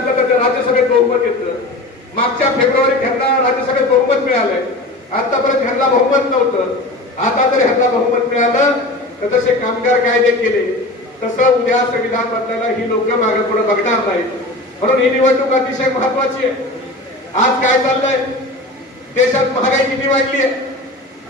झालं तर राज्यसभेत बहुमत येतं. मागच्या फेब्रुवारीत ह्यांना राज्यसभेत बहुमत मिळालंय. आतापर्यंत ह्यांना बहुमत नव्हतं. आता जर ह्यांना बहुमत मिळालं तर जसे कामगार कायदे केले तसं उद्या संविधान बदलायला ही लोक मागे पुढे बघणार नाहीत. म्हणून ही निवडणूक अतिशय महत्वाची आहे. आज काय चाललंय, देशात महागाई किती वाढली आहे,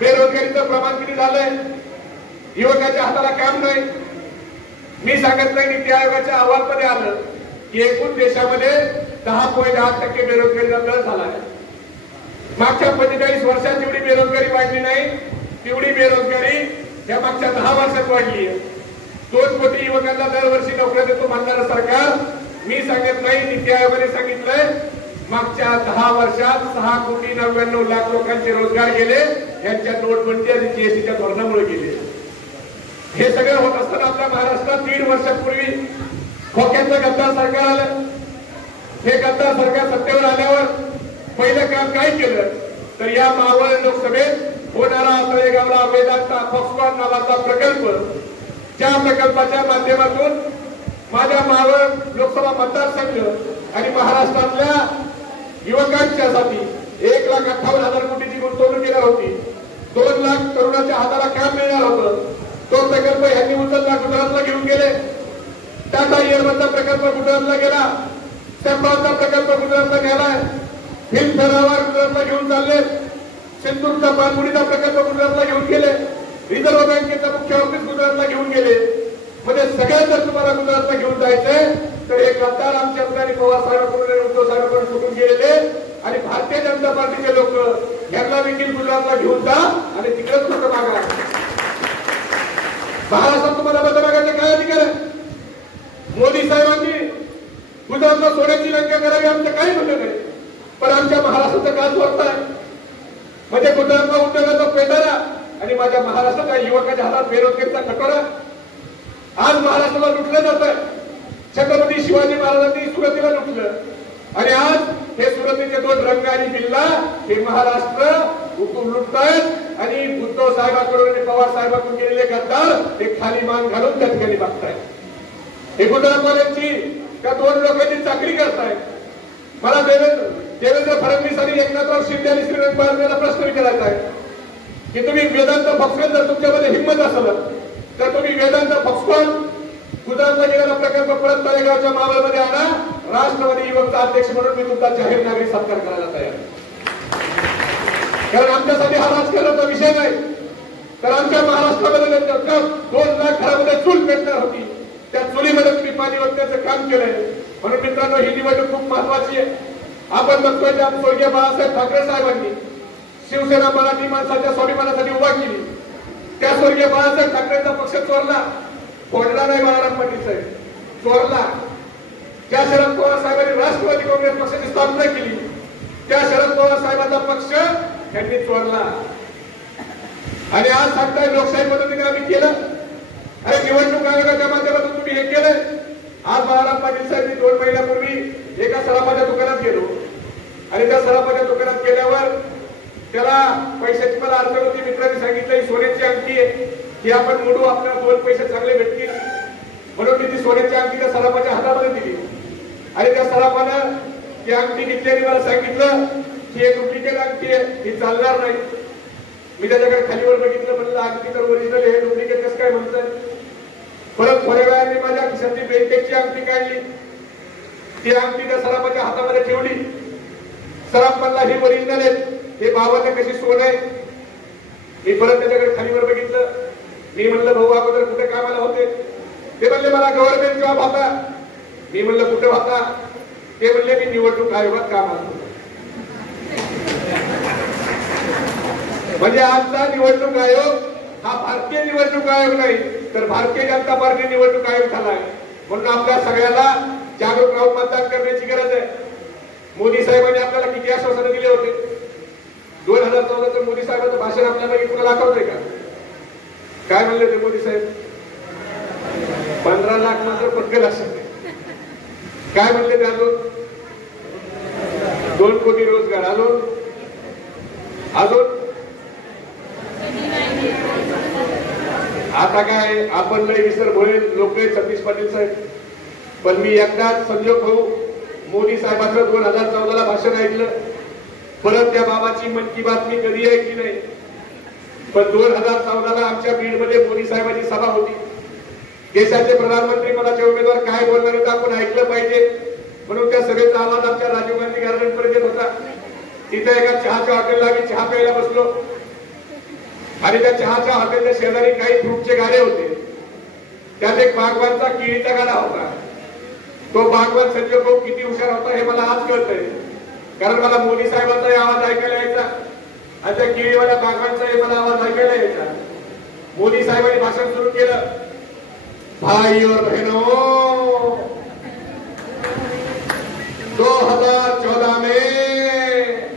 बेरोजगारीचं प्रमाण किती झालंय, युवकाच्या हाताला काम नाही. मी सांगत नाही, नीती आयोगाच्या अहवालमध्ये आलं की एकूण देशामध्ये 10.8% बेरोजगारीचा दर झाला आहे. मागच्या 45 वर्षात जेवढी बेरोजगारी वाढली नाही तेवढी बेरोजगारी या मागच्या 10 वर्षात वाढली आहे. 2 कोटी युवकांना दरवर्षी नोकऱ्या देतो म्हणणारं सरकार, मी सांगत नाही, नीती आयोगाने सांगितलंय मागच्या 10 वर्षात 6,99,00,000 लोकांचे रोजगार गेले. यांच्या नोटबंदी आणि जीएसटीच्या धोरणामुळे गेले. हे सगळं होत असताना आपल्या महाराष्ट्रात 1.5 वर्षापूर्वी खोक्याचं गद्दार सरकार आलं. हे गद्दार सरकार सत्तेवर आल्यावर पहिलं काम काय केलं तर या मावळ लोकसभेत होणारा तळेगावला वेदांता फॉक्सकॉन नावाचा प्रकल्प, ज्या प्रकल्पाच्या माध्यमातून माझ्या मावळ लोकसभा मतदारसंघ आणि महाराष्ट्रातल्या युवकांच्यासाठी 1,58,000 कोटीची गुंतवणूक केली होती. 2 लाख तरुणाच्या हाताला काम मिळणार होतं. तो प्रकल्प ह्यांनी उचलला, गुजरातला घेऊन गेले. टाटा एअरबसचा प्रकल्प गुजरातला गेला. सेम्बाचा प्रकल्प गुजरातला गेलाय. फिल्मफेअर गुजरातला घेऊन चालले. सिंदूरचा पाणबुडीचा प्रकल्प गुजरातला घेऊन गेले. रिझर्व्ह बँकेचं मुख्य ऑफिस गुजरातला घेऊन गेले. म्हणजे सगळ्यात जर तुम्हाला गुजरातला घेऊन जायचंय तर एक गद्दार आमच्या आणि पवार साहेबांकडून, उद्धव साहेबांकडून सुटून गेलेले आणि भारतीय जनता पार्टीचे लोक यांना देखील गुजरातला घेऊन जा आणि तिकडेच मत मागा. महाराष्ट्रात तुम्हाला मत मागायचे काय अधिकार आहे? मोदी साहेबांनी गुजरातला सोन्याची लंका करावी आमचं काही म्हणणं नाही, पण आमच्या महाराष्ट्राचं का चोरताय? म्हणजे गुजरातला उद्योगाचा पेटारा आणि माझ्या महाराष्ट्राच्या युवकाच्या हातात बेरोजगारीचा कटोरा. आज महाराष्ट्राला लुटलं जात आहे. छत्रपती शिवाजी महाराजांनी सुरतीला लुटलं आणि आज हे सुरतीचे 2 रंग आणि किल्ला हे महाराष्ट्र लुटतायत आणि उद्धव साहेबांकडून आणि पवार साहेबांकडून गेलेले गद्दार हे खाली मान घालून त्या ठिकाणी बघतायत. हे गुजरातवाल्यांची त्या 2 लोकांची चाकरी करतायत. मला देवेंद्र फडणवीस आणि एकनाथराव शिंदे आणि श्रीरंग बारमेला प्रश्न विचारायचा आहे की तुम्ही वेदांत फॉक्सकॉन जर तुमच्यामध्ये हिंमत असेल तर तुम्ही वेदांत फॉक्सकॉन गुजरातला गेलेला प्रकल्प परत तळेगावच्या मावळमध्ये आणा. राष्ट्रवादी युवकचा अध्यक्ष म्हणून मी तुमचा जाहीर नागरिक सत्कार करायला तयार. कारण आमच्यासाठी हा राजकारणाचा विषय नाही, तर आमच्या महाराष्ट्रामध्ये 2 लाख घरामध्ये चूल पेटणार होती. त्या चुलीमध्ये तुम्ही पाणी ओतण्याचं काम केलंय. म्हणून मित्रांनो, ही निवडणूक खूप महत्वाची आहे. आपण बघतोय त्या स्वर्गीय बाळासाहेब ठाकरे साहेबांनी शिवसेना मराठी माणसाच्या स्वाभिमानासाठी उभा केली. त्या स्वर्गीय बाळासाहेब ठाकरेंचा पक्ष चोरला. फोडला नाही बाळाराम पाटील साहेब, चोरला. ज्या शरद पवार साहेबांनी राष्ट्रवादी काँग्रेस पक्षाची स्थापना केली त्या शरद पवार साहेबांचा पक्ष त्यांनी चोरला. आणि आज सांगताय लोकशाही पद्धतीने आम्ही केलं. अरे निवडणूक आयोगाच्या माध्यमातून तुम्ही हे केलंय. आज बाळाराम पाटील साहेब 2 महिन्यापूर्वी एका सराफाच्या दुकानात गेलो आणि त्या सराफाच्या दुकानात गेल्यावर त्याला पैशाची मला अडचण होती. मित्रांनी सांगितलं ही सोन्याची अंगठी आहे, ही आपण मोडू, आपल्याला 2 पैसे चांगले भेटतील. म्हणून मी ती सोन्याची अंगठी त्या सराफाच्या हातामध्ये दिली आणि त्या सराफानं ती अंगठी घेतल्याने मला सांगितलं की एक डुप्लिकेट अंगठी आहे, ही चालणार नाही. मी त्याच्याकडे खालीवर बघितलं, म्हणलं अंगठी तर ओरिजिनल आहे, डुप्लिकेट कसं काय म्हणतंय. परत थोड्या वेळाने माझ्या खिशातली बेंटेकची अंगठी काढली, ती अंगठी त्या सराफाच्या हातामध्ये ठेवली. सराफ म्हणला ही ओरिजिनल आहे, हे भावाने कशी सोन आहे. मी परत त्याच्याकडे खालीवर बघितलं. मी म्हणलं भाऊ अगोदर कुठे कामाला होते? ते म्हणले मला गव्हर्नमेंट जॉब होता. मी म्हणलं कुठे होता? ते म्हणले मी निवडणूक आयोगात कामाला होतो. म्हणजे आजचा निवडणूक आयोग हा भारतीय निवडणूक आयोग नाही, तर भारतीय जनता पार्टी निवडणूक आयोग झाला आहे. म्हणून आपल्या सगळ्याला जागरूक राहून मतदान करण्याची गरज आहे. मोदी साहेबांनी आपल्याला किती आश्वासनं दिले होते? 2014चं मोदी साहेबांचं भाषण आपल्याला कुणाला आठवतंय का? काय म्हणले ते मोदी साहेब? 15 लाख मात्र पक्के लक्षात आहे. काय म्हणले ते? अजून 2 कोटी रोजगार. अजून आता काय आपण लय विसर भोळे लोक सतीश पाटील साहेब. पण मी एकदाच संजोग भाऊ मोदी साहेबांचं 2014ला भाषण ऐकलं, परत त्या बाबाची मन की बात मी कधी ऐकली नाही. पण 2014ला आमच्या बीडमध्ये मोदी साहेबांची सभा होती. देशाचे प्रधानमंत्री पदाचे उमेदवार काय बोलणार होते आपण ऐकलं पाहिजे, म्हणून त्या सभेचा आवाज आमच्या राजीव गांधी गार्डन पर्यंत होता. तिथे एका चहाच्या हॉटेलला आम्ही चहा प्यायला बसलो आणि त्या चहाच्या हॉटेलच्या शेजारी काही फ्रूटचे गाडे होते. त्यात एक बागवानचा केळीचा गाडा होता. तो बागवान संजय भाऊ किती हुशार होता हे मला आज कळतंय, कारण मला मोदी साहेबांचाही आवाज ऐकायला यायचा आणि त्या केळीवाल्या बागवानचाही मला आवाज ऐकायला यायचा. मोदी साहेबांनी भाषण सुरू केलं. भाई और बहनों, 2014 में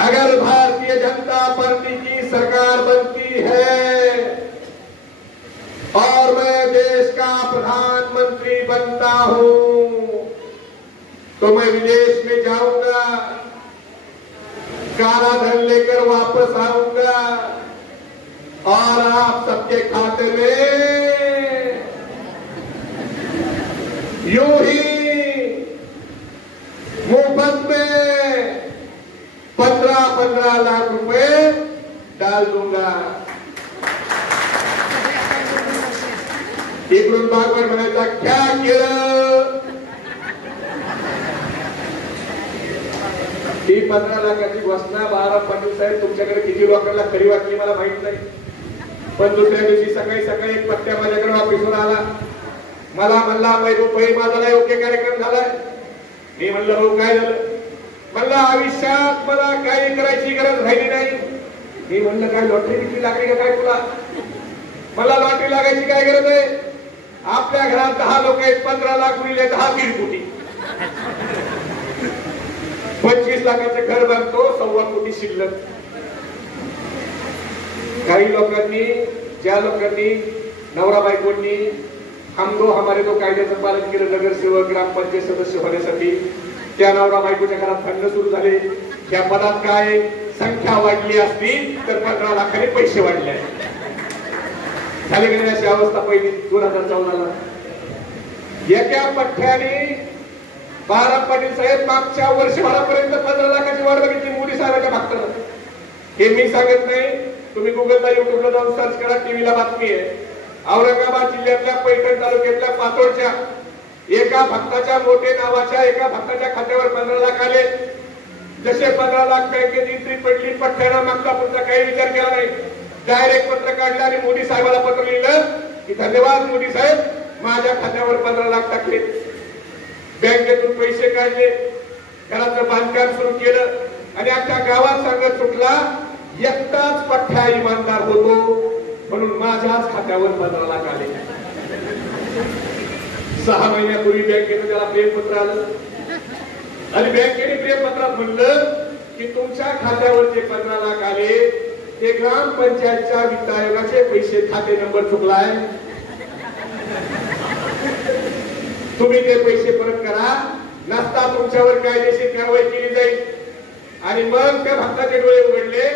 अगर भारतीय जनता पार्टी की सरकार बनती है और मैं देश का प्रधानमंत्री बनता हूं तो मैं विदेश में जाऊंगा, काला धन लेकर वापस आऊंगा और आप सबके खाते में यूं ही मुफ्त में 15-15 लाख रुपए डाल दूंगा. इकडून बागवान म्हणायचा क्या केलं. ही 15 लाखाची घोषणा बाळाराम पाटील साहेब तुमच्याकडे किती लोकांना खरी वाटली मला माहित नाही, पण दुसऱ्या दिवशी सकाळी एक पत्त्या माझ्याकडे ऑफिसवर आला. मला म्हणला भाई माझा नाही ओके कार्यक्रम झालाय. मी म्हणलं भाऊ काय झालं. म्हणलं आयुष्यात मला काही करायची गरज राहिली नाही. मी म्हणलं काय लॉटरी बिटरी लागली का काय तुला. मला लॉटरी लागायची काय गरज आहे. आपल्या घरात 10 लोक आहेत, 15 लाख गुणिले 10 दीड कोटी, 25 लाखाचं घर बांधतो, 1.25 कोटी शिल्लक. काही लोकांनी, ज्या लोकांनी नवरा बायकोंनी हम दो हमारे दो कायद्याचं पालन केलं नगरसेवक ग्रामपंचायत सदस्य होण्यासाठी, त्या नवरा बायकोच्या घरात भांडण सुरू झाले. त्या पदात काय संख्या वाढली असती तर 15 लाखाने पैसे वाढले झाले की नाही. अशी अवस्था पहिली 2014ला. एका पठ्ठ्याने बाळाराम पाटील साहेब मागच्या वर्षभरापर्यंत 15 लाखाची वाढ बघितली मोदी साहेबांच्या भक्तानं. हे मी सांगत नाही, तुम्ही गुगलला युट्यूबला जाऊन सर्च करा, टीव्हीला बातमी आहे. औरंगाबाद जिल्ह्यातल्या पैठण तालुक्यातल्या पातोडच्या एका भक्ताच्या मोठे नावाच्या एका भक्ताच्या खात्यावर 15 लाख आले. जसे 15 लाख बँकेत एंट्री पडली, पठ्ठ्यानं मागचा पुढचा काही विचार केला नाही, डायरेक्ट पत्र काढलं आणि मोदी साहेबाला पत्र लिहिलं की धन्यवाद मोदी साहेब, माझ्या खात्यावर 15 लाख टाकले. बँकेतून पैसे काढले, घराचं बांधकाम सुरू केलं आणि अख्ख्या गावात सांगत सुटला एकटाच पठ्ठा इमानदार होतो म्हणून माझ्याच खात्यावर 15 लाख आले. 6 महिन्यापूर्वी बँकेनं त्याला प्रेमपत्र आलं आणि बँकेने प्रेमपत्रात म्हणलं की तुमच्या खात्यावर जे 15 लाख आले ते ग्रामपंचायतच्या वित्त आयोगाचे पैसे, खाते नंबर चुकलाय, तुम्ही ते पैसे परत करा, नसता तुमच्यावर कायदेशीर कारवाई केली जाईल. आणि मग त्या भक्ताचे डोळे उघडले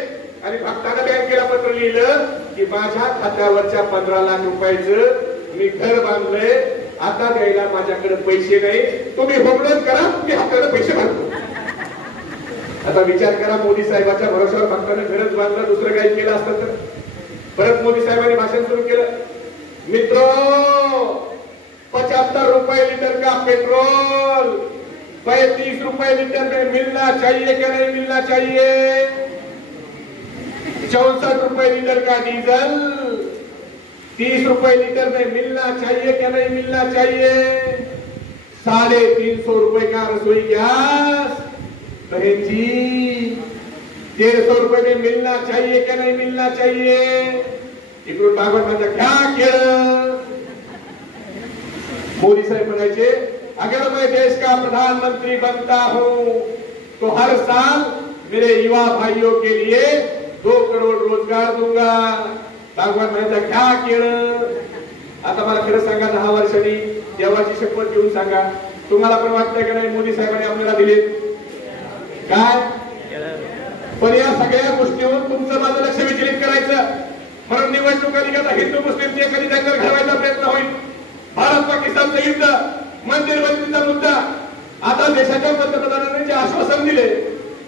आणि भक्तानं बँकेला पत्र लिहिलं की माझ्या खात्यावरच्या 15 लाख रुपयाचं मी घर बांधलंय, आता द्यायला माझ्याकडे पैसे नाही, तुम्ही होमडन करा, मी हाताने पैसे भरतो. आता विचार करा, मोदी साहेबांच्या भरोश्यावर भक्तानं घरच बांधलं, दुसरं काही केलं असतं तर. परत मोदी साहेबांनी भाषण सुरू केलं. मित्रो, 75 रुपए लीटर का पेट्रोल 35 रुपए लीटर में मिलना चाहिए क्या नहीं मिलना चाहिए. 64 रुपए लीटर का डीजल 30 रुपए लीटर में मिलना चाहिए क्या नहीं मिलना चाहिए. 350 रुपए का रसोई गैस बहन जी 150 रुपए में मिलना चाहिए क्या नहीं मिलना चाहिए. इकडून भागवत क्या केलं. मोदी साहब म्हणायचे अगर मैं देश का प्रधानमंत्री बनता हूं तो हर साल मेरे युवा भाइयों के लिए 2 करोड़ रोजगार दूंगा. भागवत म्हणायचं क्या केलं. आता मला खरं सांगा, 10 वर्षांनी देवाची शपथ घेऊन सांगा, तुम्हाला पण वाटतंय का नाही मोदी साहेबांनी आपल्याला दिले काय. पण या सगळ्या गोष्टीवर तुमचं माझं लक्ष विचलित करायचं म्हणून निवडणुका निघाला हिंदू मुस्लिमची एखादी दंगल घडवायचा प्रयत्न होईल. भारत पाकिस्तानचं युद्ध मंदिर बंदीचा मुद्दा आता देशाच्या पंतप्रधानांनी जे आश्वासन दिले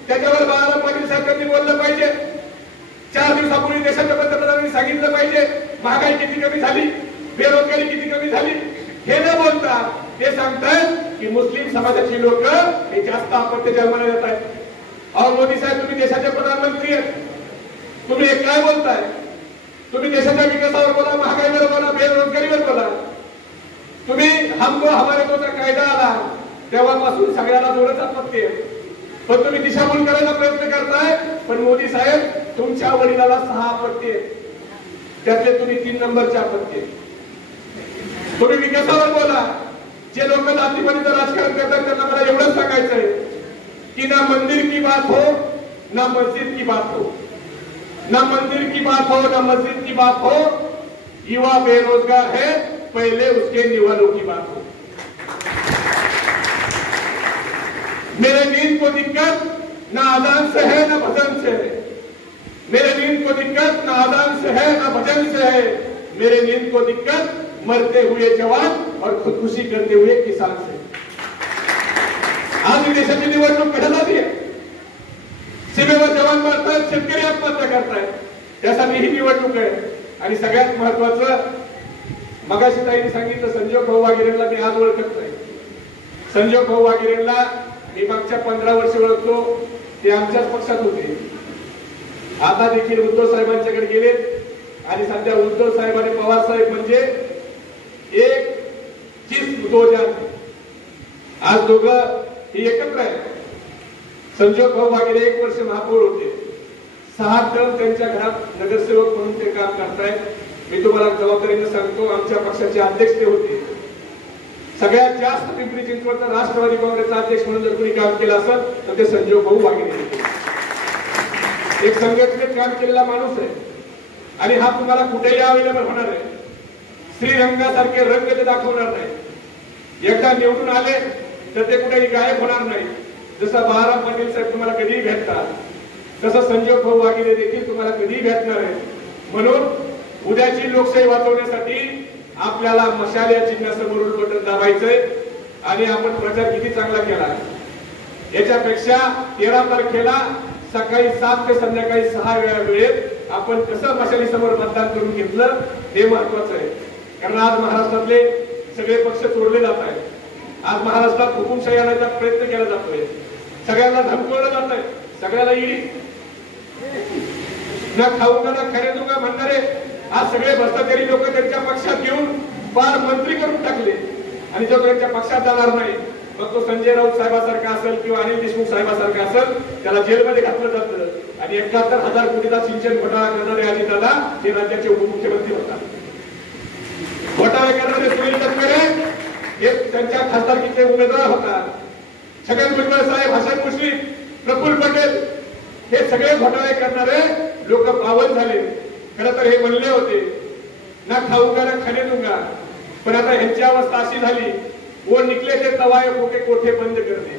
त्याच्यावर बाळाराम पाटील साहेबांनी बोललं पाहिजे. 4 दिवसापूर्वी देशाच्या पंतप्रधानांनी सांगितलं पाहिजे महागाई किती कमी झाली, बेरोजगारी किती कमी झाली. हे न बोलता ते सांगतात की मुस्लिम समाजाची लोक हे जास्त आपत्ती जन्माला देत आहेत. अहो मोदी साहेब, तुम्ही देशाचे प्रधानमंत्री आहेत, तुम्ही हे काय बोलताय? तुम्ही देशाच्या विकासावर बोला, महागाईवर बोला, बेरोजगारीवर बोला. तुम्ही हमको हमारे को कायदा आला तेव्हापासून सगळ्याला दोनच आपत्ती आहे, पण तुम्ही दिशाभूल करायचा प्रयत्न करताय. पण मोदी साहेब, तुमच्या वडिलाला 6 आपत्ती आहेत, त्यातले तुम्ही 3 नंबरच्या आपत्ती आहे. तुम्ही विकासावर बोला. जे लोक जातीपातीचं राजकारण करतात त्यांना मला एवढंच सांगायचंय की ना मंदिर की बात हो ना मस्जिद की बात हो, ना मंदिर की बात हो ना मस्जिद की बात हो. युवा बेरोजगार है, पहले उसके निवालों की बात हो. मेरे नींद को दिक्कत ना अजान से है ना भजन से है. मेरे नींद को दिक्कत ना अजान से है ना भजन से है. मेरे नींद को दिक्कत मरते हुए जवान और खुदकुशी करते हुए किसान से. आज देशाची निवडणूक घडत आली आहे. सीमेवर जवान मरतात, शेतकरी आत्महत्या करतायत, त्यासाठी ही निवडणूक आहे. आणि सगळ्यात महत्वाचं, मगाशी ताईंनी सांगितलं संजोग भाऊ वागिरेंना मी आज ओळखत नाही. संजोग भाऊ वागिरेंना मी मागच्या 15 वर्ष ओळखतो. ते आमच्याच पक्षात होते. आता देखील उद्धव साहेबांच्याकडे गेले आणि सध्या उद्धव साहेब आणि पवार साहेब म्हणजे एक चीज दो जान. आज दोघं ही एकत्र आहे. संजोग भाऊ वागिरे 1 वर्ष महापौर होते. 6 टर्म त्यांच्या घरात नगरसेवक म्हणून ते काम करतायत. मी तुम्हाला जबाबदारीने सांगतो, आमच्या पक्षाचे अध्यक्ष ते होते. सगळ्यात जास्त पिंपरी चिंचवडचा राष्ट्रवादी काँग्रेसचा अध्यक्ष म्हणून जर कोणी काम केलं असेल तर ते संजोग भाऊ वागिरे. एक संघटनेत काम केलेला माणूस आहे आणि हा तुम्हाला कुठेही अवेलेबल होणार आहे. श्रीरंगासारखे रंग ते दाखवणार नाही. एकदा निवडून आले तर ते कुठेही गायब होणार नाही. जसं बाळाराम पाटील साहेब तुम्हाला कधीही भेटतात, तसं संजोग भाऊ वागिरे देखील तुम्हाला कधीही भेटणार आहे. म्हणून उद्याची लोकशाही वाचवण्यासाठी आपल्याला मशाल या चिन्हासमोरून बटन दाबायचंय. आणि आपण प्रचार किती चांगला केला याच्यापेक्षा 13 तारखेला सकाळी 7 ते संध्याकाळी 6 वेळेत आपण कसं मशालीसमोर मतदान करून घेतलं हे महत्वाचं आहे. कारण आज महाराष्ट्रातले सगळे पक्ष चोरले जात आहेत. आज महाराष्ट्रात हुकुमशाही आणायचा प्रयत्न केला जातोय. सगळ्यांना धमकवलं जात आहे. सगळ्याला ईडी ना खाऊंगा ना खाणे दूंगा म्हणणारे आज सगळे भ्रष्टाचारी लोक त्यांच्या पक्षात घेऊन फार मंत्री करून टाकले. आणि जो त्यांच्या पक्षात जाणार नाही मग तो संजय राऊत साहेबासारखा असेल किंवा अनिल देशमुख साहेबासारखा असेल, त्याला जेलमध्ये घातलं जातं. आणि 71,000 कोटीचा सिंचन घोटाळा करणारे अजितदादा हे राज्याचे उपमुख्यमंत्री होतात. घोटाळा करणारे सुनील तटकरे हे त्यांच्या खासदारकीचे उमेदवार होतात. छगन भुजबळ साहेब, हसन मुश्रीफ, प्रफुल्ल पटेल हे सगळे घोटाळे करणारे लोक पावन झाले. खरं तर हे म्हणले होते ना खाऊंगा ना खाने दूंगा, पण आता ह्यांची अवस्था अशी झाली, वो निकले थे तवाए फूके कोठे बंद करने,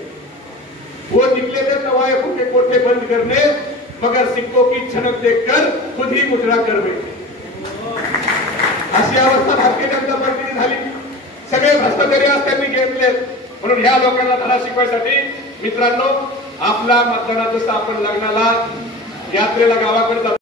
वो निकले थे तवाए फूके कोठे बंद करने, मगर सिक्कों की छनक देखकर खुद ही मुजरा कर बैठे. अशी अवस्था भारतीय जनता पार्टीने झाली. सगळे भ्रष्टाचारी आज त्यांनी घेतले. म्हणून ह्या लोकांना धडा शिकवायसाठी मित्रांनो, आपला मतदानात जसं आपण लग्नाला यात्रेला गावाकडे